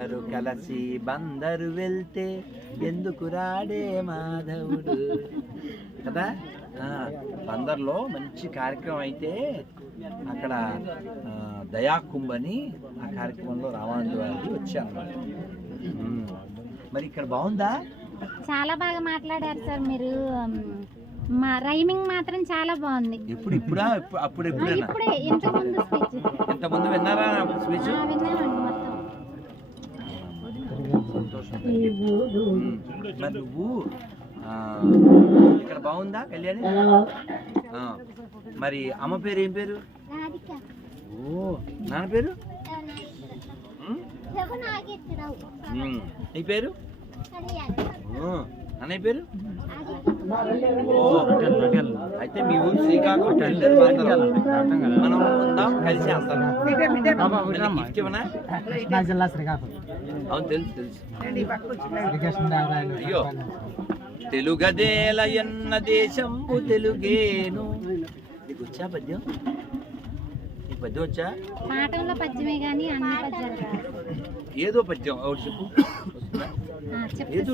అందరూ కలిసి బందరు వెళ్తే ఎందుకు రాడే మాధవుడు? కదా? బందర్లో మంచి కార్యక్రమం అయితే అక్కడ ఆ, దయాకుంభ్ అని ఆ కార్యక్రమంలో వచ్చారన్నమాట. ఉమ్. మరి ఇక్కడ బాగుందా? చాలా బాగా మాట్లాడారు సార్ మీరు. మా రైమింగ్ మాత్రం చాలా బాగుంది. ఇప్పుడా? ఎప్పు- అప్పుడు ఎప్పుడైనా? ఇప్పుడే ఇంతకుముందు స్పీచ్. విన్నారా స్పీచ్? విన్నామండి. మరి నువ్వు ఇక్కడ బాగుందా కళ్యాణి? మరి అమ్మ పేరు ఏం పేరు? రాధిక. ఓ నాన్న పేరు. నీ పేరు? ఓ, అన్నయ్య పేరు? అయితే మీ ఊరు శ్రీకాకుళం. మనం ఉందాం కలిసి వస్తాం. కృష్ణా జిల్లా శ్రీకాకుళం. అవును తెలుసు తెలుసు. అయ్యో. తెలుగదేల ఎన్న దేశంబు తెలుగేను. నీకు వచ్చా పద్యం? నీకు పద్యం వచ్చా? పాఠంలో పద్యమే కానీ అన్ని పద్యాలు. ఏదో పద్యం ఒకటి చెప్పు. ఏదో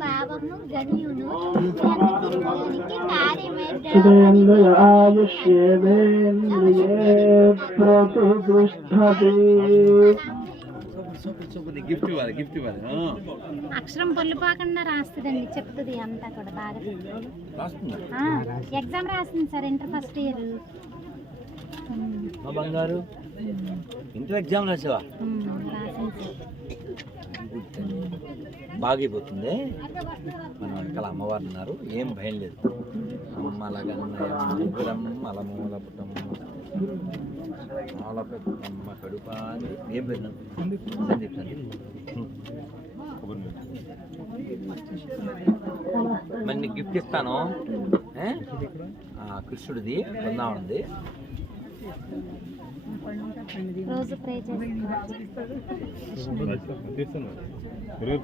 భావము గిఫ్ట్ ఇవ్వాలి ఆ. అక్షరం పొల్లిపోకుండా రాస్తుందండి చెప్తుంది అంతా కూడా బాగా ఎగ్జామ్ రాసింది సార్ ఇంటర్ ఫస్ట్ ఇయర్. బంగారు. ఇంటర్ ఎగ్జామ్ రాసావా? పూజితే బాగైపోతుంది. మనం వెనకాల అమ్మవారు ఉన్నారు. ఏం భయం లేదు. అమ్మలగన్నయం మలమూల పుట్టమ్మ మాల పెద్దమ్మ కడుప అని ఏం పేరు మరి గిఫ్ట్ ఇస్తాను. కృష్ణుడిది బృందావనంది. రోజు ప్రే చేస్తాను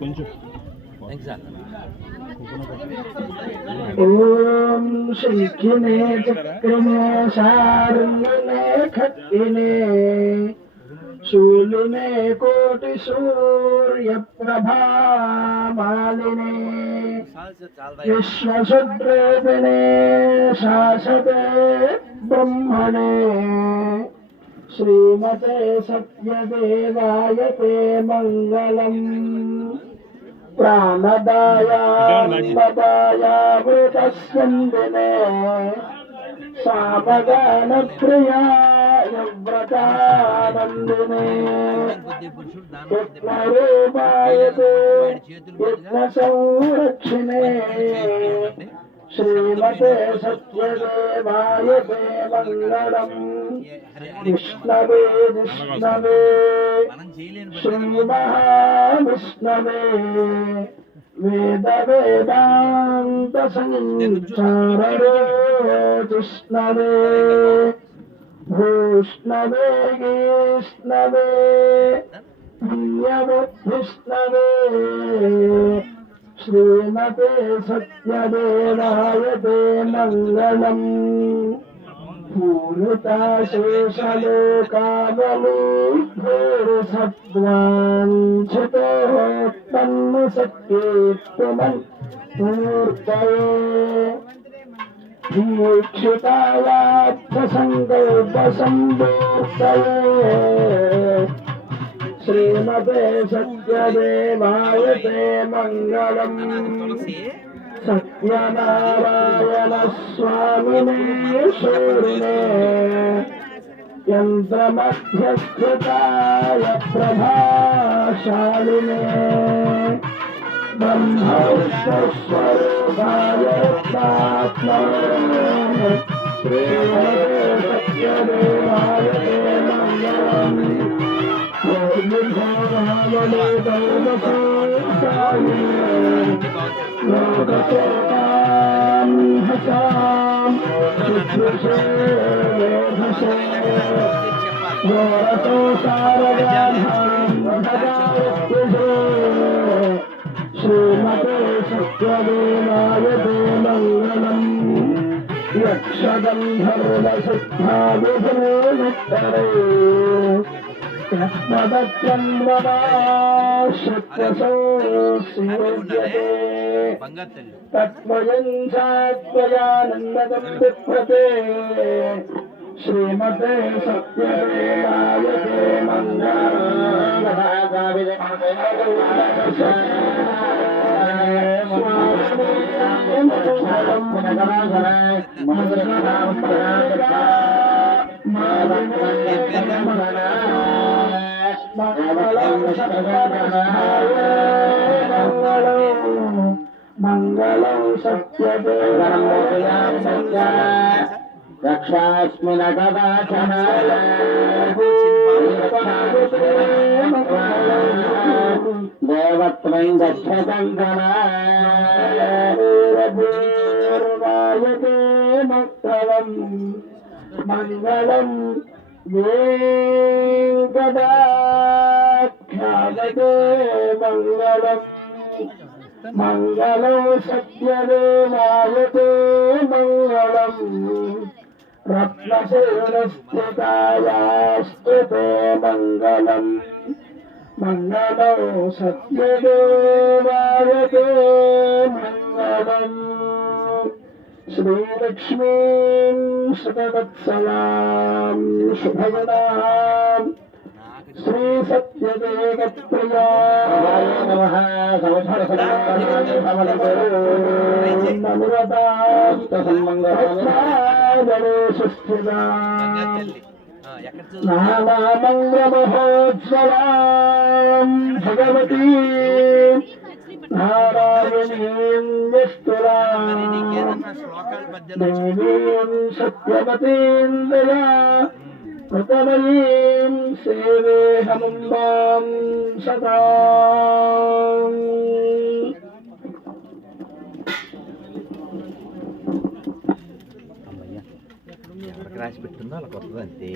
కొంచెం థ్యాంక్స్ సార్ ఓం శంఖినే చక్రమే శారణ్యనే ఖట్టినే శూలినే కోటి సూర్య ప్రభామాలినే చాలు సార్ చాలా విశ్వసుద్రేపిణే శాశ్వతే బ్రహ్మణే శ్రీమతే సత్యదేవాయ తే మంగళం. ప్రాణదాయామృతస్యందినే సామగానప్రియాయ వ్రతానందినే విష్ణవే విష్ణవే శ్రీ మహావిష్ణవే వేద వేదాంత సంచారరే కృష్ణవే భూష్ణవే గీష్ణవే ప్రియవృష్ణవే శ్రీమతే సత్యదేవాయ తే మంగళం పూరితాశేషలోకావలీర్సత్వాంఛితోత్పన్న సత్యేత్తుమన్ మూర్తయే దీక్షితాయార్థ సంకల్ప శ్రీమతే సత్యదేవాయ తే మంగళం यमावायनस्वामिने शूरिणे यन्त्रमध्यस्थिताय प्रभाशालिने ब्रह्मस्वरूपाय तात्मने श्रीमदेवाय श्रीमते सत्यदेवाय ते मङ्गलम् यक्षगन्धर्वसिद्धाविधोत्तरे कृष्णदत्तन्द्रमा शत्रसो యక్షగంధర్వసిద్ధావిధునిత్తరే యత్మదత్రన్వదాశత్వసంసిద్ధ్యతే బంగారు తల్లి. తత్వయం సాత్వయానందగం విప్రతే శ్రీమతే సత్యదేవాయతే మంగళం సత్యదే. రక్షాస్మిన దేవత్వం దక్షతంగనాయతే మంగళం మంగళం. వేంకటాఖ్యాయతే మంగళం మంగళం. సత్యదేవాయతే మంగళం. రత్నశేనస్థితాయాస్తుతే మంగళం. మంగళం సత్యదేవాయతే మంగళం శ్రీలక్ష్మీ శతవత్సలాం శుభగణాం. శ్రీ నమః ఆ, ఎక్కడ చదువు నానామంగమహోజ్వలాం భగవతీ నారాయణీం వచ్చా? దేవీం సత్యవతీంద్రయా ప్రతమయీం సేవేహముంబాం సదా అమ్మయ్యా రాసి పెట్టుందో అలా కొత్తది అంతే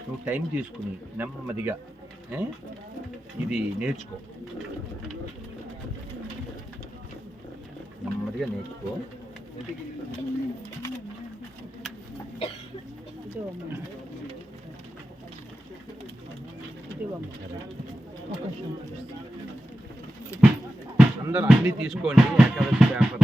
నువ్వు టైం తీసుకుని నెమ్మదిగా ఇది నేర్చుకో. నెమ్మదిగా నేర్చుకో. అందరూ అన్ని తీసుకోండి ఏకాదశి పేపర్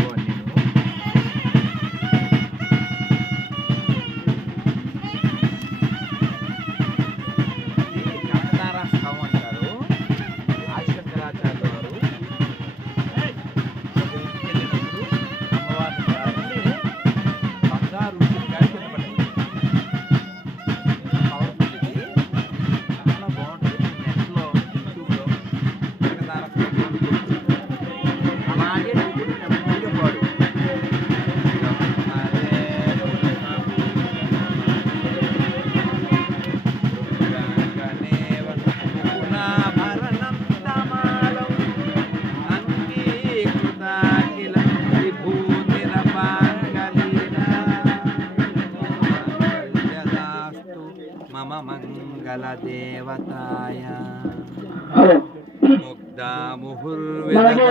ముగ్ధా ముహుర్విదతి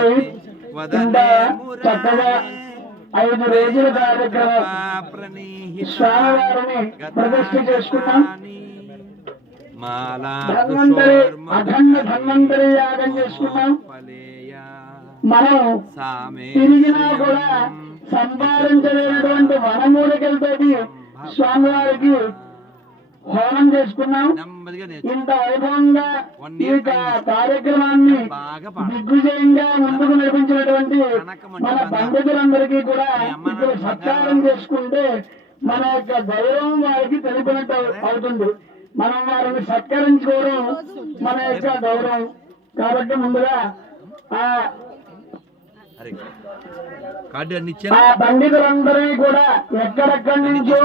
ఇంత వదనే చక్కగా ఐదు రోజుల కార్యక్రమం స్వామివారిని ప్రతిష్ఠ చేసుకున్నాం ధన్వంతరి అఖండ ధన్వంతరి యాగం చేసుకున్నాం మనం తిరిగినా కూడా సంపాదించలేనటువంటి వనమూలికలతోటి స్వామివారికి హోమం చేసుకున్నాం. ఇంత వైభవంగా ఈ కార్యక్రమాన్ని దిగ్విజయంగా ముందుకు నడిపించినటువంటి మన పండితులందరికీ కూడా ఇప్పుడు సత్కారం చేసుకుంటే మన యొక్క గౌరవం వారికి తెలిపినట్టు అవుతుంది. మనం వారిని సత్కరించుకోవడం మన యొక్క గౌరవం. కాబట్టి ముందుగా ఆ పండితులందరినీ కూడా ఎక్కడెక్కడి నుంచో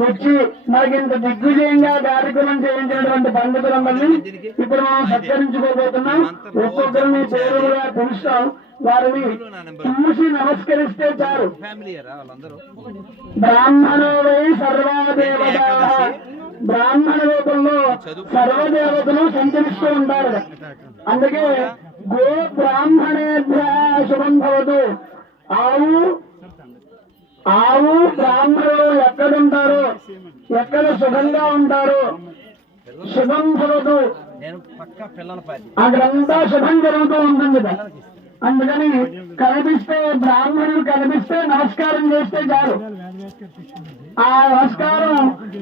వచ్చి మనకి ఇంత దిగ్విజయంగా కార్యక్రమం చేయించినటువంటి పండితులందరినీ ఇప్పుడు మనం సత్కరించుకోబోతున్నాం. ఒక్కొక్కరిని పేరుగా పిలుస్తాం. వారిని చూసి నమస్కరిస్తే చాలు. ఫ్యామిలీ వాళ్ళందరూ? బ్రాహ్మణో వై సర్వదేవత బ్రాహ్మణ రూపంలో సర్వదేవతలు సంచరిస్తూ ఉంటారు. అందుకే గో బ్రాహ్మణేభ్య శుభం భవతు. ఆవు ఆవు బ్రాహ్మణులు ఎక్కడుంటారో? ఎక్కడ సుఖంగా ఉంటారో? శుభం పాటి అక్కడంతా శుభం జరుగుతూ ఉంటుంది అందుకని కనిపిస్తే బ్రాహ్మణులు కనిపిస్తే నమస్కారం చేస్తే చాలు. ఆ నమస్కారం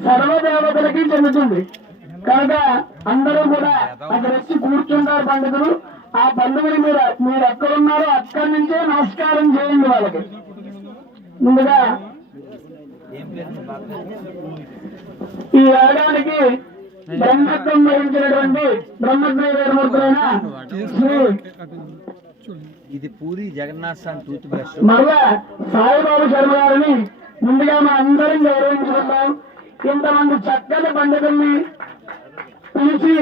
సర్వదేవతలకి చెందుతుంది. కనుక అందరూ కూడా అక్కడ వచ్చి కూర్చుంటారు పండితులు. ఆ బంధువులు మీరు మీరు ఎక్కడున్నారో అక్కడి నుంచే నమస్కారం చేయండి వాళ్ళకి. ముందుగా? ఈ యాగానికి బ్రహ్మత్వం వహించినటువంటి బ్రహ్మజ్ఞైన శ్రీ ఇది పూరి జగన్నాథ్ స్వామి టూత్ బ్రష్ మరలా సాయిబాబు శర్మ గారిని ముందుగా మా అందరం గౌరవించుకుంటాం ఇంతమంది చక్కని పండితుల్ని పిలిచి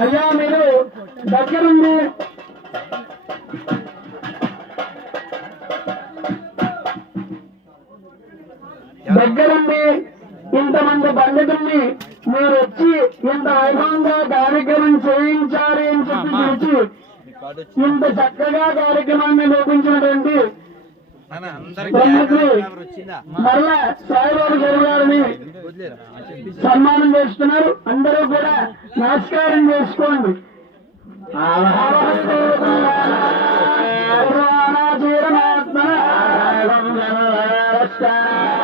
అయ్యా మీరు దగ్గరుండి దగ్గరుండి ఇంతమంది పండితుల్ని మీరు వచ్చి ఇంత వైభవంగా కార్యక్రమం చేయించాలి అని చెప్పి పిలిచి ఇంత చక్కగా కార్యక్రమాన్ని వచ్చిందా? మరలా సాయిబాబు గారు గారిని సన్మానం చేస్తున్నారు. అందరూ కూడా నమస్కారం చేసుకోండి. ఈ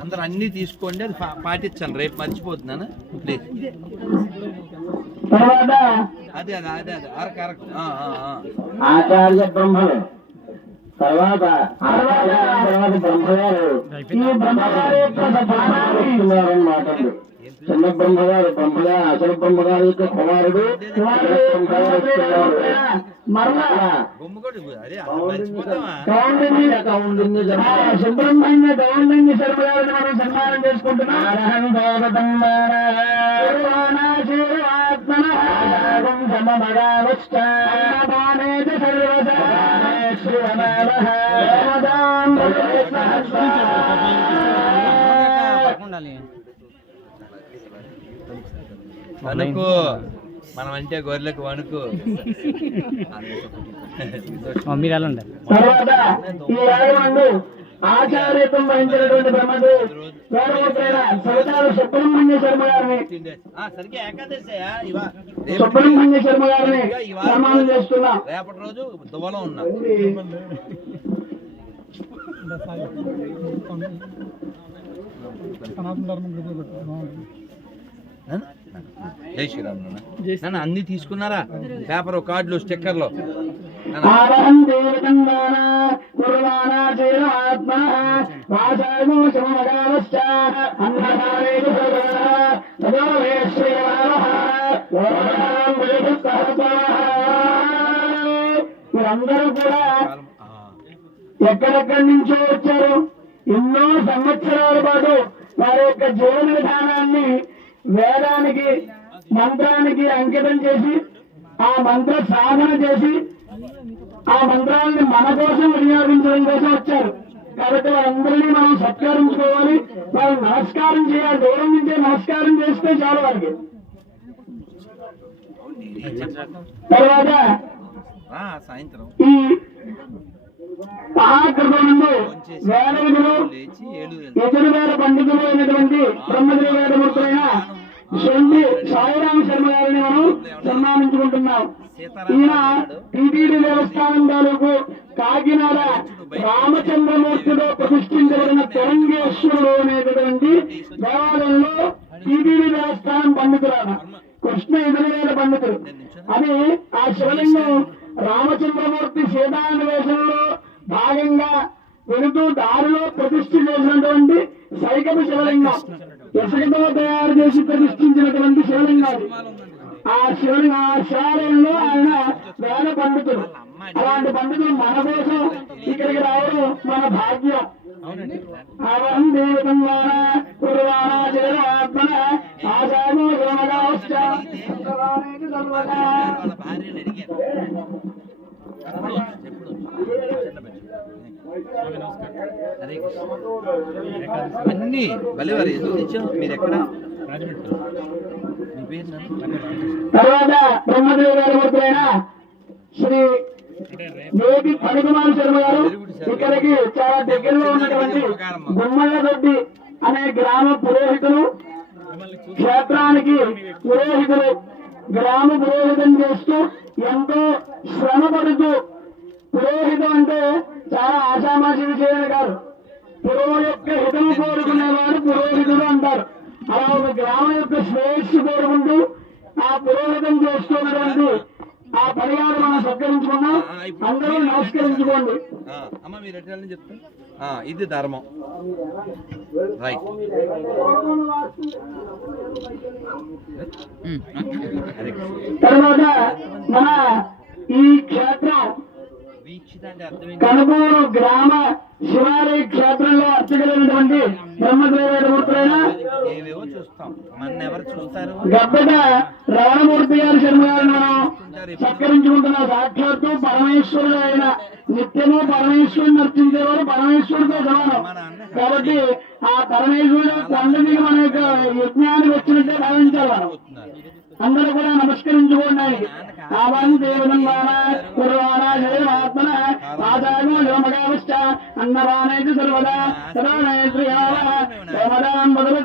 అందరు అన్ని తీసుకోండి అది పా- పాటించండి. రేపు మర్చిపోతున్నాను ప్లీజ్ అదే అదే అదే అదే. ఆ, ఆ. ఆచార్య బ్రహ్మలు. తర్వాత తర్వాత తర్వాత బ్రహ్మగారు. ఈ బ్రహ్మగారి సభానాన్ని మాటలు. చిన్న బ్రహ్మగారు బ్రహ్మగారు అసలు బ్రహ్మగారి యొక్క కుమారుడు. సుబ్రహ్మణ్య కౌండిన్య శర్మగారిని మనం సన్మానం చేసుకుంటున్నాం. అర్హం దేవతం వణుకు మనం అంటే గొర్రెలకు వణుకు. మీరు ఆచార్యత్వం వహించినటువంటి సుబ్రహ్మణ్య శర్మ గారిని ఏకాదశియా? ఇవా రేపటి సుబ్రహ్మణ్య శర్మ గారిని సన్మానం చేస్తున్నాం రేపటి రోజు దువ్వలో ఉన్నా. నాన్న? జై శ్రీరామ్ నాన్న అన్ని తీసుకున్నారా? పేపర్ కార్డులు స్టిక్కర్లు. మీరందరూ కూడా ఎక్కడెక్కడి నుంచో వచ్చారు? ఎన్నో సంవత్సరాల పాటు వారి యొక్క జీవన విధానాన్ని వేదానికి మంత్రానికి అంకితం చేసి ఆ మంత్ర సాధన చేసి ఆ మంత్రాలను మన కోసం వినియోగించడం కోసం వచ్చారు. కాబట్టి వాళ్ళందరినీ మనం సత్కరించుకోవాలి వాళ్ళు నమస్కారం చేయాలి. దూరం నుంచే నమస్కారం చేస్తే చాలు వారికి. తర్వాత ఈ విధులు లేచి యజుర్వేద పండితులు అయినటువంటి బ్రహ్మదేవ వేదమూర్తులైన శంభి సాయిరామ శర్మ గారిని మనం సన్మానించుకుంటున్నాం. ఈయన టీటీడీ దేవస్థానం తాలూకు కాకినాడ రామచంద్రమూర్తిలో ప్రతిష్ఠించబడిన తెలంగేశ్వరుడు అనేటటువంటి దేవాలయంలో టీటీడీ దేవస్థానం పండితురాన కృష్ణ ఎదురువేద పండితుడు. అది ఆ శివలింగం రామచంద్రమూర్తి సీతాన్వేషణలో భాగంగా వెళుతూ దారిలో ప్రతిష్ఠ చేసినటువంటి సైకత శివలింగం. ఇసుకతో తయారు చేసి ప్రతిష్ఠించినటువంటి శివలింగం అది. ఆ శివలింగం ఆ శివాలయంలో ఆయన వేద పండితుడు. అలాంటి పండుగలు మన కోసం ఇక్కడికి రావడం మన భాగ్యం. కుర్వాణ సర్వదా వాళ్ళ భార్యను అడిగాను ఎప్పుడు వచ్చు, ఎప్పుడు వచ్చు? చిన్న కృష్ణ. ఇవన్నీ భలేవారు ఎందుకు తెచ్చావు? మీరు ఎక్కడ? తర్వాత బ్రహ్మదేవి గారి పుత్రైన శ్రీ నేటి ఫణికుమార్ శర్మ గారు ఇక్కడికి చాలా దగ్గరలో ఉన్నటువంటి గుమ్మళ్ళదొడ్డి అనే గ్రామ పురోహితులు క్షేత్రానికి పురోహితులు గ్రామ పురోహితం చేస్తూ ఎంతో శ్రమ పడుతూ పురోహితం అంటే చాలా ఆషామాషి విషయమే కాదు. పురుగు యొక్క హితము కోరుకునేవారు పురోహితులు అంటారు. అలా ఒక గ్రామం యొక్క శ్రేయస్సు కోరుకుంటూ ఆ పురోహితం చేస్తున్నటువంటి ఆ పరిహారం మనం సత్కరించుకున్నాం. అందరూ నమస్కరించుకోండి. ఆ, అమ్మ మీరు ఎట్లా ఇది ధర్మం. రైట్. తర్వాత మన ఈ క్షేత్రం కనుగూరు గ్రామ శివాలయ క్షేత్రంలో ఎవరు చూస్తారు? గబ్బట రమణమూర్తి గారి శర్మ గారిని మనం సత్కరించుకుంటున్న సాక్షాత్తు పరమేశ్వరుడు ఆయన. నిత్యము పరమేశ్వరుని నర్చించేవారు పరమేశ్వరుడితో సమానం. కాబట్టి ఆ పరమేశ్వరుడు తండ్రిని మన యొక్క యజ్ఞానికి వచ్చినట్టే భావించాలి అందరూ కూడా నమస్కరించుకోండి. ఆవాన్ దేవనంగాన కుర్వాణ జయమాత్మన ఆచార్య యోమగావశ్చ అన్నవానేతి సర్వదా సోమదాం మొదలు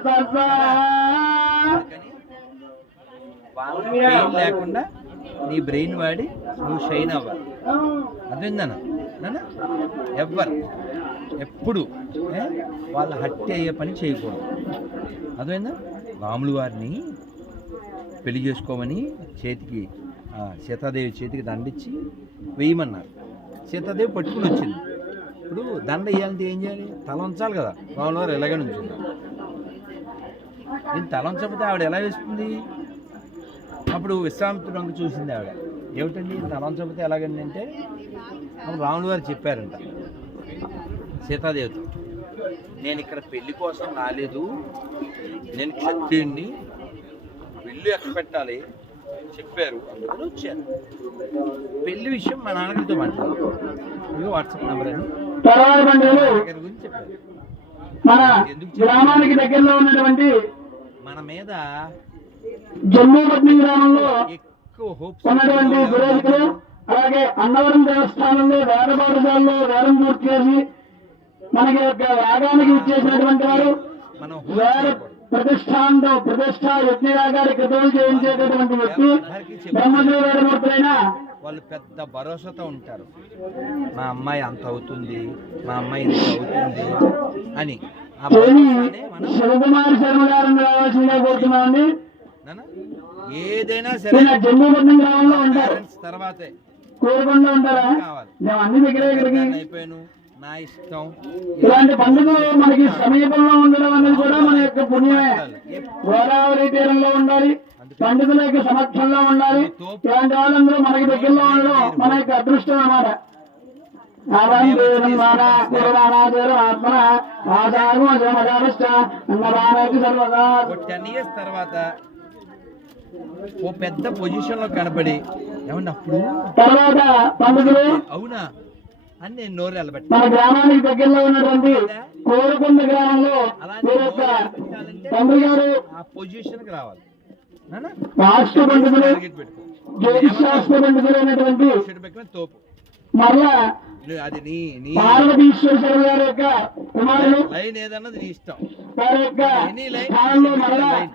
బ్రెయిన్ లేకుండా నీ బ్రెయిన్ వాడి నువ్వు షైన్ అవ్వాలి. నాన్న? ఎవ్వరు ఎప్పుడు వాళ్ళ హత్య అయ్యే పని చేయకూడదు. అర్థమైందా? రాములు వారిని పెళ్ళి చేసుకోమని చేతికి సీతాదేవి చేతికి దండిచ్చి వేయమన్నారు. సీతాదేవి పట్టుకుని వచ్చింది. ఇప్పుడు దండ వేయాలంటే ఏం చేయాలి? తల ఉంచాలి కదా. రాములు వారు ఎలాగే ఉంచున్నారు నేను తల ఉంచకపోతే ఆవిడ ఎలా వేస్తుంది అప్పుడు విశ్రాంతి రంగు చూసింది ఆవిడ. ఏమిటండి? తల ఉంచకపోతే ఎలాగండి అంటే అప్పుడు రాములు వారు చెప్పారంట సీతాదేవితో నేను ఇక్కడ పెళ్ళి కోసం రాలేదు. నేను క్షత్రియుణ్ణి. పెళ్ళి ఎక్కడ పెట్టాలి? చెప్పారు. అందుకని వచ్చాను. పెళ్ళి విషయం మా నాన్నగారితో మాట్లాడారు వాట్సాప్ నెంబర్ గురించి చెప్పారు. మన గ్రామానికి దగ్గరలో ఉన్నటువంటి మన మీద జమ్మూపట్నం గ్రామంలో ఎక్కువ ఉన్నటువంటి పురోహితులు అలాగే అన్నవరం దేవస్థానంలో వేద పాఠశాలలో వేదం పూర్తి చేసి మనకి యొక్క యాగానికి ఇచ్చేసినటువంటి వారు మనం వేద ప్రతిష్టాంతో ప్రతిష్ట యజ్ఞయాగారి కృతులు చేయించేటటువంటి వ్యక్తి బ్రహ్మదేవుడైన వాళ్ళు పెద్ద భరోసాతో ఉంటారు. మా అమ్మాయి అంత అవుతుంది మా అమ్మాయి ఇంత అవుతుంది అని. శివకుమార్ శర్మ గారిని రావాల్సిందిగా కోరుతున్నామండి ఏదైనా సరే జమ్మూపట్నం గ్రామంలో ఉంటారు. తర్వాతే. కోరుకుండా ఉంటారా? మేము అన్ని దగ్గరే అయిపోయాను. నా ఇష్టం ఇలాంటి పండుగలు మనకి సమీపంలో ఉండడం అనేది కూడా మన యొక్క పుణ్యమే. గోదావరి తీరంలో ఉండాలి పండితుల యొక్క సమక్షంలో ఉండాలి. ఇలాంటి వాళ్ళందరూ మనకి దగ్గరలో ఉండడం మన యొక్క అదృష్టం అన్నమాట. టెన్ ఇయర్స్ తర్వాత ఓ పెద్ద పొజిషన్లో కనబడి ఏమన్నా అప్పుడు? తర్వాత పండుగలు? అవునా? అని నేను నోరు మన గ్రామానికి దగ్గరలో ఉన్నటువంటి కోరుకొండ గ్రామంలో ఆ పొజిషన్కి రావాలి? రాష్ట్ర పండితులు జ్యోతిష్ శాస్త్ర పండితులు అయినటువంటి షెడ్ పెట్టిన తోపు. మరలా అది నీ నీ పార్వతీశ్వర శర్మ గారి యొక్క కుమారులు లైన్ ఏదన్నది నీ ఇష్టం. వారి యొక్క లైన్?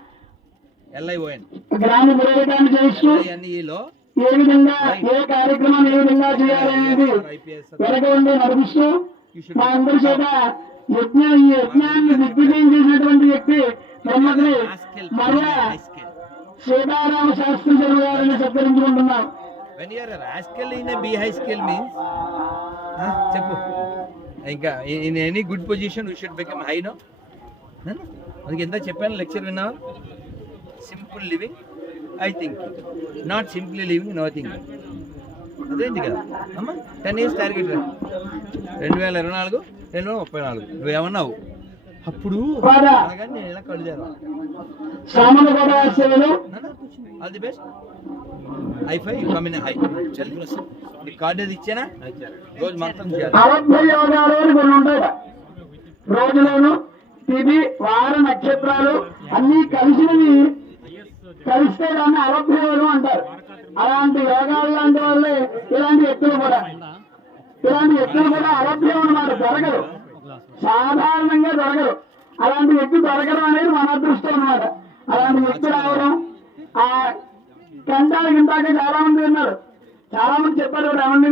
ఎల్ఐఓఎన్ గ్రామ పురోహితాన్ని చేస్తూ ఎన్ఈలో ఏ విధంగా ఏ కార్యక్రమాన్ని ఏ విధంగా చేయాలనేది వెనక ఉండి నడిపిస్తూ మా అందరి చేత యజ్ఞం ఈ యజ్ఞాన్ని దిగ్విజయం చేసినటువంటి వ్యక్తి బ్రహ్మశ్రీ మరలా సీతారామ శాస్త్రి శర్మ గారిని సత్కరించుకుంటున్నాం when you are rascal in be high scale means చెప్పు. ఇంకా in any good position you should become high no అందుకే ఎంత చెప్పాను లెక్చర్ విన్నావా? Simple living I think not simply living no think అదేంటి కదా? అమ్మ టెన్ ఇయర్స్ టార్గెట్ రెండు వేల ఇరవై నాలుగు రెండు వేల ముప్పై నాలుగు. నువ్వేమన్నావు అప్పుడు బాగా అనగానే నేను ఇలా సేవలు? All the best hi fi you come in hi చల్ ఈ కార్డు అది ఇచ్చానా? రోజు ఉంటాయి. రోజులోను వార నక్షత్రాలు అన్ని కలిసినవి కలిస్తే దాన్ని అలభ్య అంటారు. అలాంటి యోగాలు లాంటి వాళ్ళే ఇలాంటి వ్యక్తులు కూడా. ఇలాంటి వ్యక్తులు కూడా అలభ్యం అన్నమాట దొరకరు. సాధారణంగా దొరకరు. అలాంటి వ్యక్తి దొరకడం అనేది మన అదృష్టం అనమాట అలాంటి వ్యక్తి రావడం ఆ కంటాలు గింటాక చాలా మంది ఉన్నారు చాలా మంది చెప్పారు రమణ